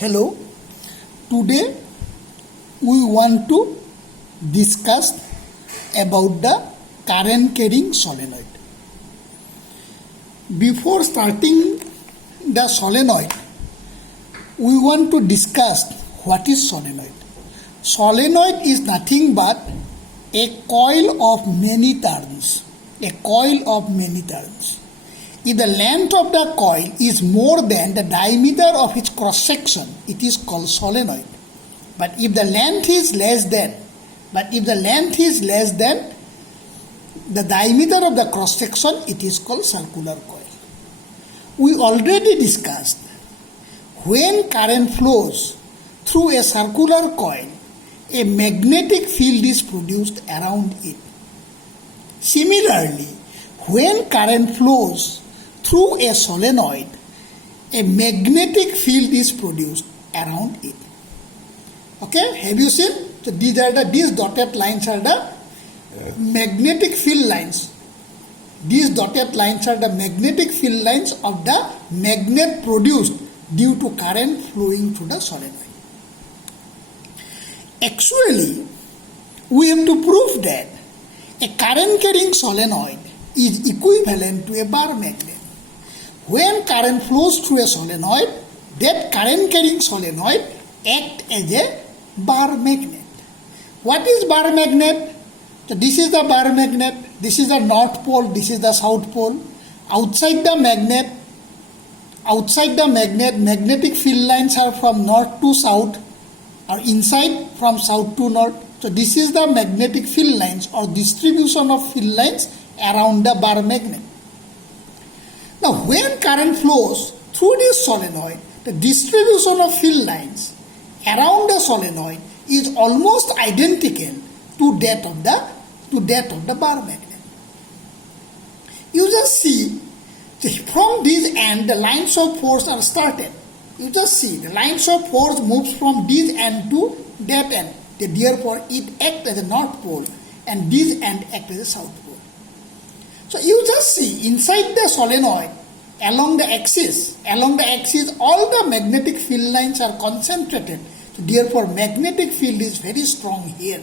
Hello, today we want to discuss about the current carrying solenoid. Before starting the solenoid, we want to discuss what is solenoid. Solenoid is nothing but a coil of many turns. A coil of many turns. If the length of the coil is more than the diameter of its cross section, it is called solenoid. But if the length is less than the diameter of the cross section, it is called circular coil. We already discussed when current flows through a circular coil, a magnetic field is produced around it. Similarly, when current flows through a solenoid, a magnetic field is produced around it. Okay, have you seen? So these dotted lines are the magnetic field lines. These dotted lines are the magnetic field lines of the magnet produced due to current flowing through the solenoid. Actually, we have to prove that a current carrying solenoid is equivalent to a bar magnet. When current flows through a solenoid, that current carrying solenoid acts as a bar magnet. What is bar magnet? So this is the bar magnet, this is the north pole, this is the south pole. Outside the magnet, magnetic field lines are from north to south, or inside from south to north. So this is the magnetic field lines or distribution of field lines around the bar magnet. Now when current flows through this solenoid, the distribution of field lines around the solenoid is almost identical to that of the bar magnet. You just see from this end the lines of force are started. You just see the lines of force moves from this end to that end. Therefore, it acts as a north pole and this end acts as a south pole. So you just see inside the solenoid, along the axis, all the magnetic field lines are concentrated. So therefore, magnetic field is very strong here.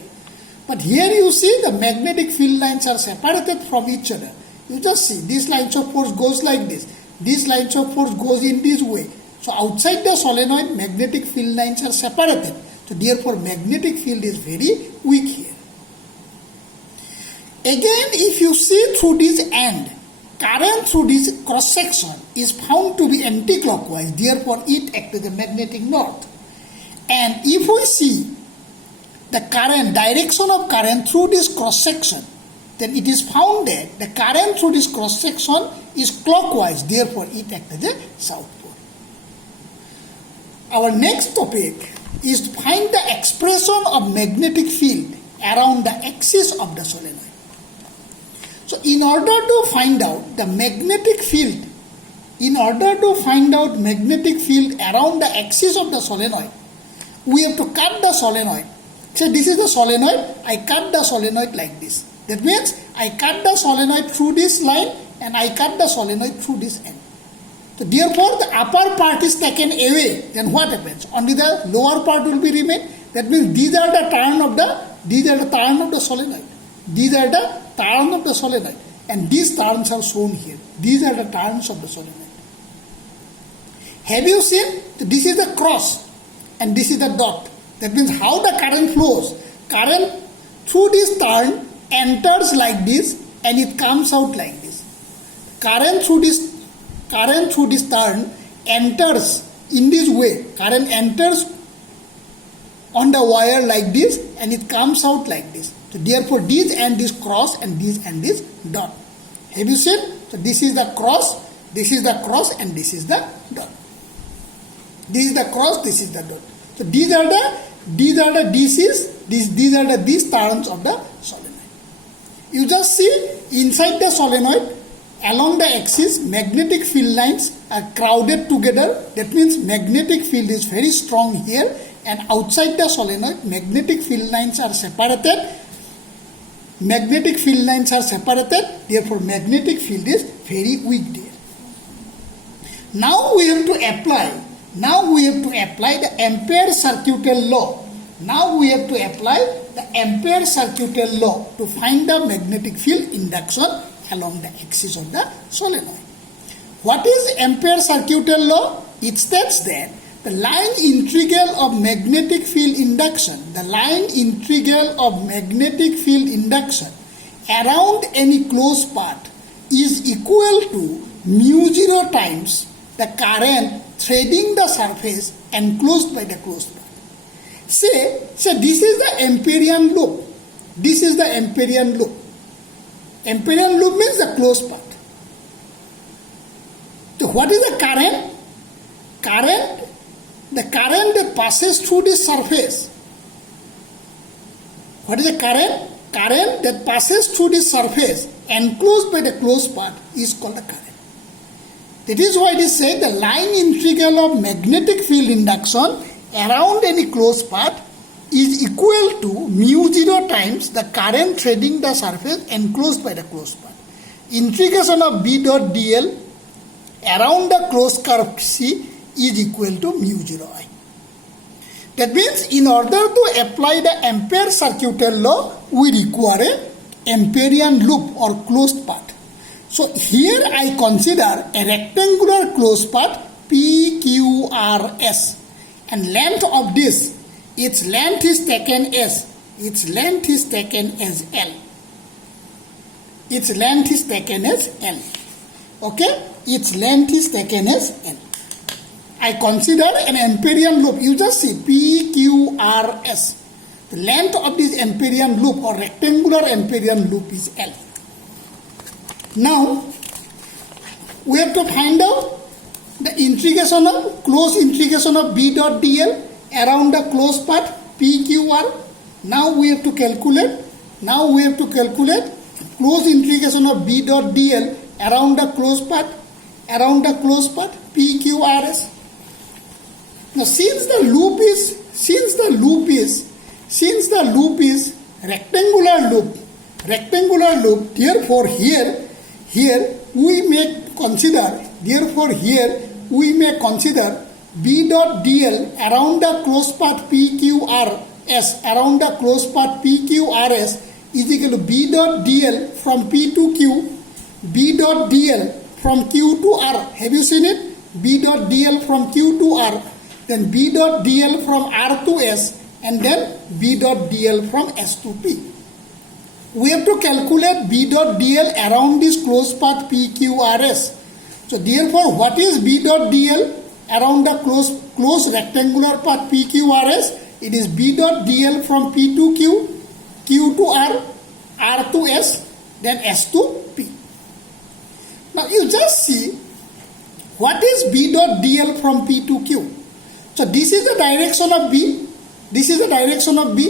But here you see the magnetic field lines are separated from each other. You just see this lines of force goes like this. This lines of force goes in this way. So outside the solenoid, magnetic field lines are separated. So therefore, magnetic field is very weak here. Again, if you see through this end, current through this cross section is found to be anti-clockwise. Therefore, it acts as a magnetic north. And if we see the current, direction of current through this cross section, then it is found that the current through this cross section is clockwise. Therefore, it acts as a south pole. Our next topic is to find the expression of magnetic field around the axis of the solenoid. So in order to find out the magnetic field, around the axis of the solenoid, we have to cut the solenoid. So this is the solenoid, I cut the solenoid like this. That means I cut the solenoid through this line and I cut the solenoid through this end. So therefore, the upper part is taken away. Then what happens? Only the lower part will be remain. That means these are the turn of the solenoid. These are the turn of the solenoid. And these turns are shown here. These are the turns of the solenoid. Have you seen? So this is the cross and this is the dot. That means how the current flows. Current through this turn enters like this and it comes out like this. Current through this turn enters in this way. Current enters on the wire like this and it comes out like this. So therefore, this end is cross and this end is dot. Have you seen? So this is the cross, and this is the dot. This is the cross, this is the dot. So these are the these turns of the solenoid. You just see inside the solenoid, along the axis, magnetic field lines are crowded together. That means magnetic field is very strong here, and outside the solenoid, magnetic field lines are separated. Therefore, magnetic field is very weak there. Now we have to apply Now we have to apply the Ampere circuital law. Now we have to apply the Ampere circuital law to find the magnetic field induction along the axis of the solenoid. What is Ampere circuital law? It states that the line integral of magnetic field induction, around any closed path is equal to mu 0 times the current threading the surface enclosed by the closed path. Say this is the Amperian loop. This is the Amperian loop. Amperian loop means the closed path. So what is the current? The current that passes through this surface. What is the current? Current that passes through this surface enclosed by the closed path is called the current. That is why it is said the line integral of magnetic field induction around any closed path is equal to mu 0 times the current threading the surface enclosed by the closed path. Integration of B dot dl around the closed curve C is equal to mu 0 I. That means in order to apply the Ampere circuital law, we require a Amperian loop or closed path. So here I consider a rectangular closed path PQRS, and length of this, its length is taken as L. Its length is taken as L. Okay? Its length is taken as L. I consider an Amperian loop. You just see PQRS. The length of this Amperian loop or rectangular Amperian loop is L. Now, we have to find out the closed integration of B dot dl around the closed path PQR. Now we have to calculate closed integration of B dot dl around the closed path PQRS. Now since the loop is rectangular loop, therefore here we may consider B dot dl around the closed path PQRS is equal to B dot dl from P to Q, B dot dl from Q to R. Have you seen it? B dot dl from Q to R, then B dot dl from R to S, and then B dot dl from S to P. We have to calculate B dot dl around this closed path PQRS. So therefore, what is B dot dl around the closed rectangular path PQRS? It is B dot dl from P to Q, Q to R, R to S, then S to P. Now you just see what is B dot dl from P to Q. So this is the direction of B.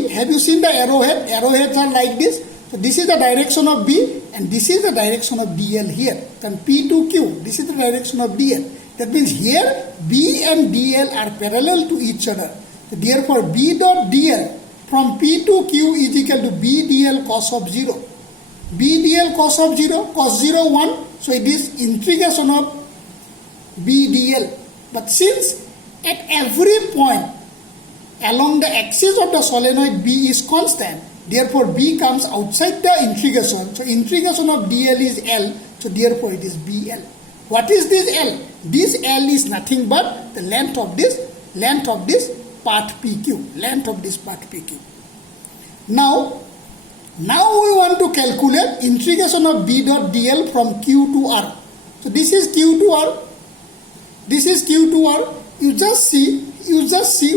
Have you seen the arrowhead? Arrowheads are like this. So this is the direction of B, and this is the direction of dl here. Then P to Q, this is the direction of dl. That means here B and dl are parallel to each other. So therefore B dot dl from P to Q is equal to B dl cos of 0. B dl cos of 0, cos 0 1. So it is integration of B dl. But since at every point along the axis of the solenoid B is constant, therefore B comes outside the integration. So integration of dl is L. So therefore it is BL. What is this L? This L is nothing but the length of this path PQ. Now we want to calculate integration of B dot dl from Q to R. So this is Q to R. You just see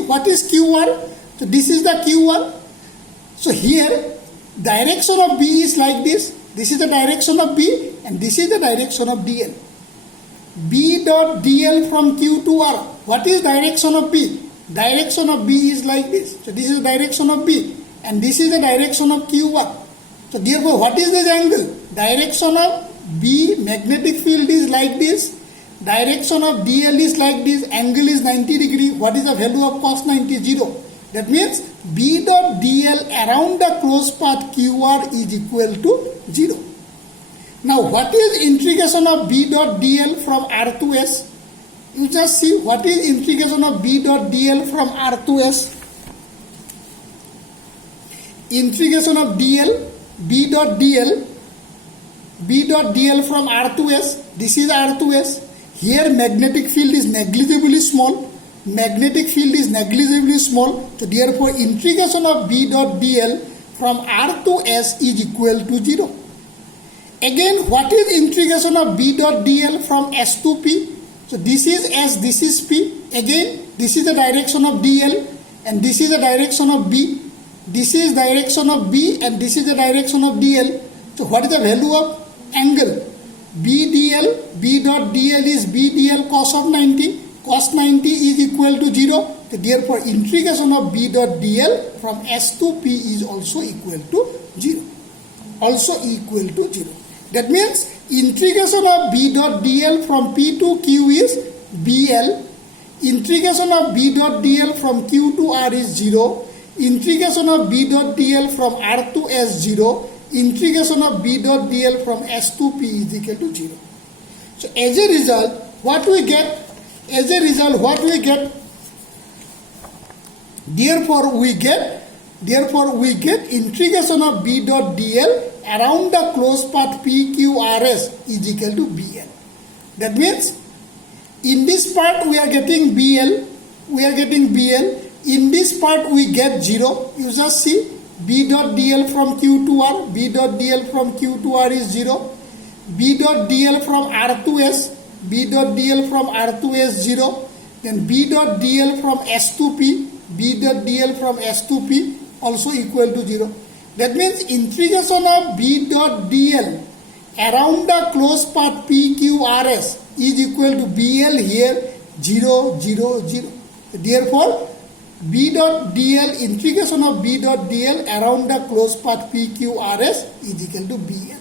what is QR. So this is the QR. So here direction of B is like this. This is the direction of B, and this is the direction of dl. B dot dl from Q to R. What is direction of B? Direction of B is like this. So this is the direction of B, and this is the direction of QR. So therefore, what is this angle? Direction of B magnetic field is like this. Direction of dl is like this. Angle is 90 degree. What is the value of cos 90? 0. That means B dot dl around the closed path QR is equal to 0. Now what is integration of B dot dl from R to S? You just see what is integration of B dot dl from R to S. Integration of dl, B dot dl from R to S. This is R to S. Here magnetic field is negligibly small. Magnetic field is negligibly small. So therefore integration of B dot dl from R to S is equal to 0. Again, what is integration of B dot dl from S to P? So this is S, this is P. Again, this is the direction of dl and this is the direction of B. This is direction of B and this is the direction of dl. So what is the value of angle? B dot dl is B dl cos of 90. Cos 90 is equal to 0. So therefore integration of B dot dl from S to P is also equal to 0. Also equal to 0. That means integration of B dot dl from P to Q is BL. Integration of B dot dl from Q to R is 0. Integration of B dot dl from R to S 0. Integration of B dot dl from S to P is equal to 0. So as a result, what we get? Therefore we get integration of B dot dl around the closed path PQRS is equal to BL. That means in this part we are getting BL. In this part we get 0. You just see B dot dl from Q to R. B dot dl from Q to R is 0. B dot dl from R to S. B dot dl from R to S 0. Then B dot dl from S to P. B dot dl from S to P also equal to 0. That means integration of B dot dl around the closed path PQRS is equal to BL here 0, 0, 0. Therefore, B dot dl, integration of B dot dl around the closed path PQRS is equal to BL.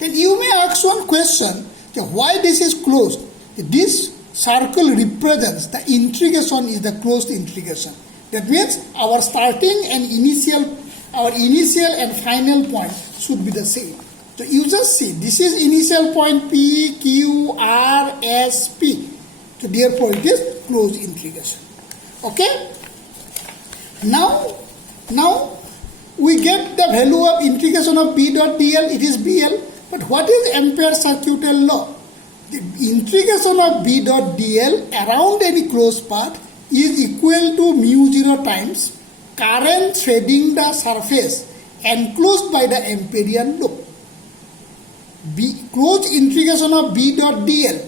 Then you may ask one question, why this is closed? This circle represents the integration is the closed integration. That means our starting and initial and final point should be the same. So you just see this is initial point P, Q, R, S, P. So therefore it is closed integration. Okay? Now we get the value of integration of B dot dl, it is BL. But what is Ampere's circuital law? The integration of B dot dl around any closed path is equal to mu 0 times current threading the surface enclosed by the Amperian loop. Closed integration of B dot dl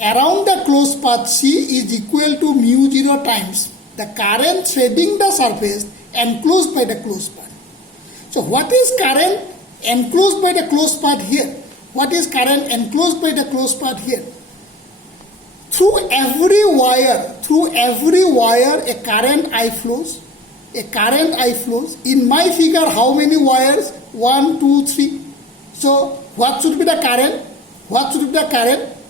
around the closed path C is equal to mu 0 times the current threading the surface enclosed by the closed path. So what is current enclosed by the closed path here? What is current enclosed by the closed path here? Through every wire, a current I flows. In my figure, how many wires? 1, 2, 3. So what should be the current?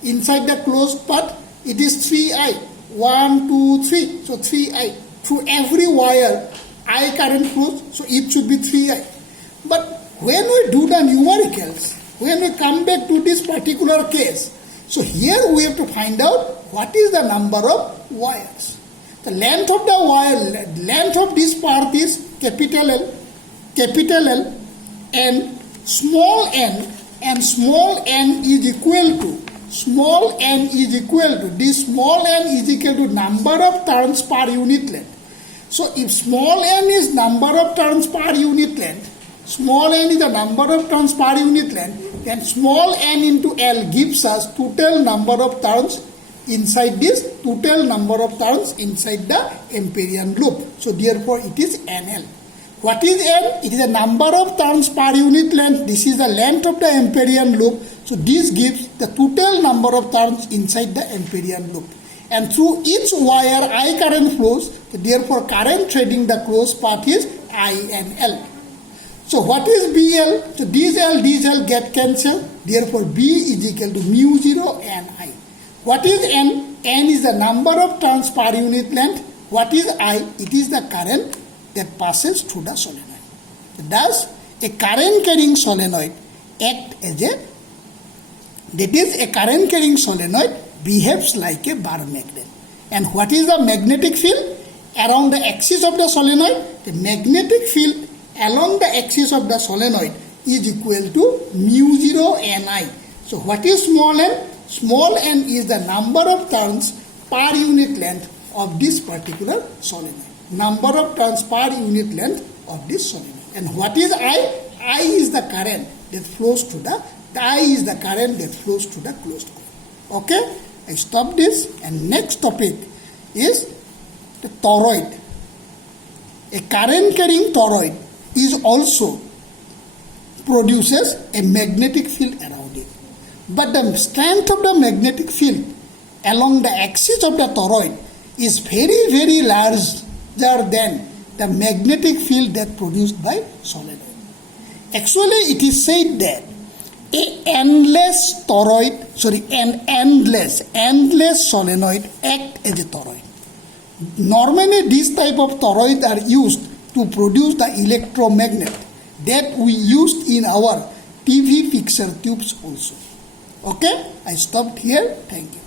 Inside the closed path? It is 3I. 1, 2, 3. So 3I. Through every wire, I current flows. So it should be 3I. But when we do the numericals, when we come back to this particular case, so here we have to find out what is the number of wires. The length of the wire, length of this part is capital L, and small n is equal to this small n is equal to number of turns per unit length. So if small n is number of turns per unit length, then small n into L gives us total number of turns inside the Amperian loop. So therefore it is NL. What is N? It is the number of turns per unit length. This is the length of the Amperian loop. So this gives the total number of turns inside the Amperian loop. And through each wire I current flows. So therefore current threading the closed path is I and L. So what is BL? So these L get cancelled. Therefore B is equal to mu 0 and I. What is N? N is the number of turns per unit length. What is I? It is the current that passes through the solenoid. Thus, a current carrying solenoid act as a That is, a current carrying solenoid behaves like a bar magnet. And what is the magnetic field? Around the axis of the solenoid, the magnetic field along the axis of the solenoid is equal to mu 0 Ni. So what is small n? Small n is the number of turns per unit length of this particular solenoid. Number of turns per unit length of this solenoid. And what is I? I is the current that flows to the closed coil. Okay? I stop this, and next topic is the toroid. A current carrying toroid is also produces a magnetic field around it. But the strength of the magnetic field along the axis of the toroid is very, very larger than the magnetic field that produced by solenoid. Actually, it is said that endless solenoid act as a toroid. Normally, this type of toroids are used to produce the electromagnet that we used in our TV fixer tubes also. Okay, I stopped here. Thank you.